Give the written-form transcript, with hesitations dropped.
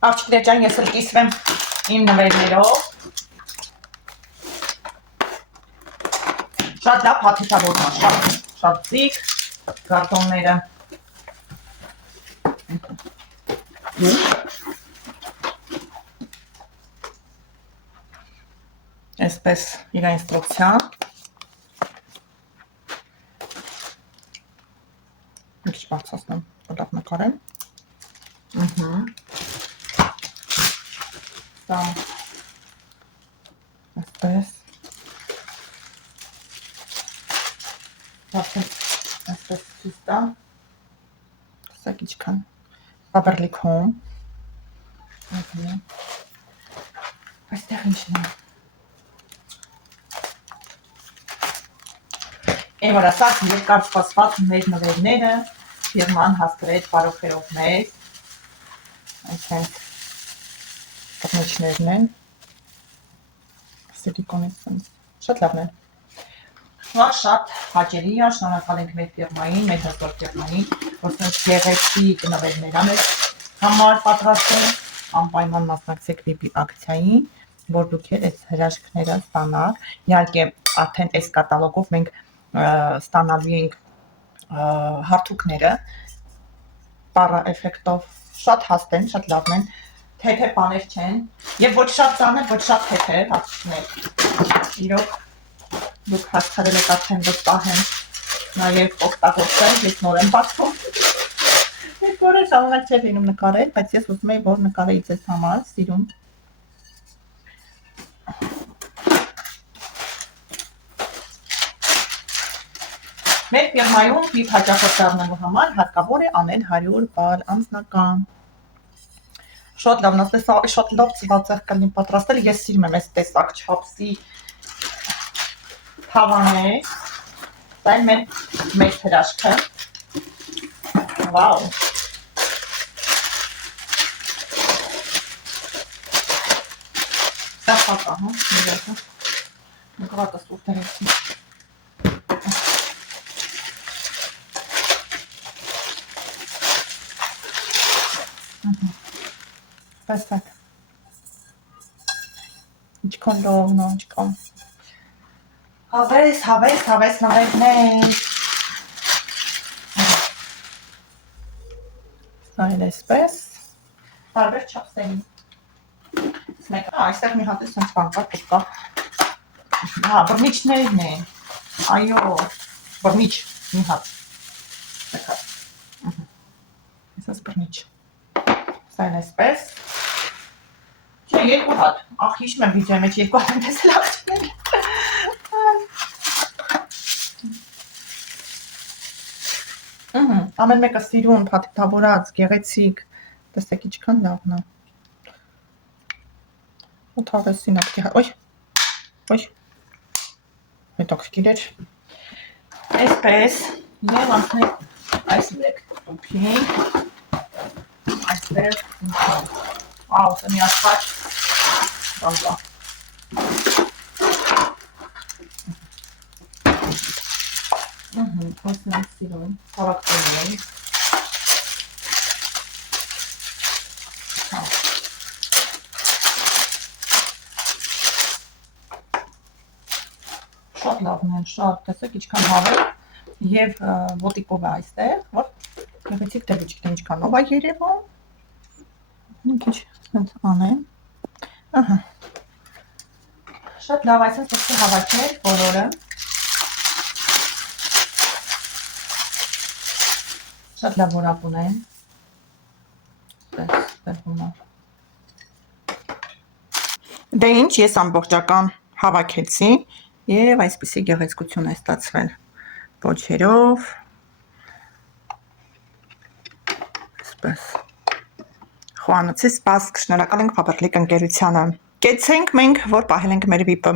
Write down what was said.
Աղջիկներ ջան, ես էլ կիսվեմ իմ նվերներով։ Շատ լավ փաթեթավորում է, շատ ծիկ կարտոնները։ Այսպես իր ինստրուկցիան։ Մի քիչ բարձրացնեմ, որ լավ նկարեմ։ Դա այսպես։ Այսպես ցույց Սա ինչքան Faberlic-ում։ Այստեղ ինչն է։ Եվ արա սա երկար սպասված մեր նվերները ֆիրման հաստրեց բարոքերով մեզ։ Այսենք կպնիչներն են։ Սիլիկոնից շատ լավն են։ Շատ հաճելի է, շնորհակալ ենք մեր ֆիրմային, մեր հզոր ֆիրմային, որ սենց գեղեցիկ նվերներ է մեզ համար պատրաստել, անպայման մասնակցեք VIP ակցիային, որ դուք էլ այս հրաշքները ստանաք։ Իհարկե, արդեն այս կատալոգով մենք ստանալու ենք հարթուկները պարա էֆեկտով շատ հաստ են, շատ լավն են, թեթե բաներ չեն եւ ոչ շատ ծանր, ոչ շատ թեթե հացներ։ Իրոք դուք հասկացել եք արդեն որ պահեն նաեւ օգտագործել, ես նոր եմ բացում։ Ես որը շարունակ չէ լինում նկարել, բայց ես ուզում եի որ նկարեի ձեզ համար, սիրուն։ Մեր ֆիրմայում VIP հաճախորդ դառնալու համար հարկավոր է անել 100 բալ անձնական։ Շատ լավն ասես, շատ լավ ծվածեղ կլինի պատրաստել, ես սիրում եմ այս տեսակ չափսի թավաներ, դա է մեր հրաշքը, վաու, դա խակա, նկրատը սուրտերեցի, տեսակ, ինչքան լովն է, ինչքան Հավես նվերներ։ Սա էլ այսպես։ Տարբեր չափսերի։ Այստեղ մի հատ է սենց բան կա, կա։ Հա, բռնիչներն են։ Այո, բռնիչ, մի հատ։ Այսպես բռնիչ։ Սա էլ այսպես։ Չէ, երկու հատ։ Ախ, հիշում եմ վիդեոյի մեջ երկու հատ եմ տեսել աղջիկներ։ Ամեն մեկը սիրուն, փաթեթավորած, գեղեցիկ, տեսեք ինչքան լավն է։ Ու թավեսին ապտի, ոյ, հետաքրքիր էր։ Այսպես, և անցնենք այս մեկ տուփին, այսպես, վաու, սա մի աշխատ, բանվա։ Ոսն եմ սիրում, հարակտորներ։ Շատ լավն են, շատ, տեսեք ինչքան հավեք և ոտիկով է այստեղ, որ գեղեցիկ դեպիչքն ինչքանով է երևում, մի քիչ սենց անեմ, շատ լավ այսպես պետք է հավաքել բոլորը, շատ լավ որապ ունեն, դե ինչ ես ամբողջական հավաքեցի և այսպիսի գեղեցկություն է ստացվել պոչերով, այսպես, խոհանոցի սպասք, շնորհակալ ենք Faberlic ընկերությանը, կեցենք մենք, որ պահել ենք մեր VIP-ը։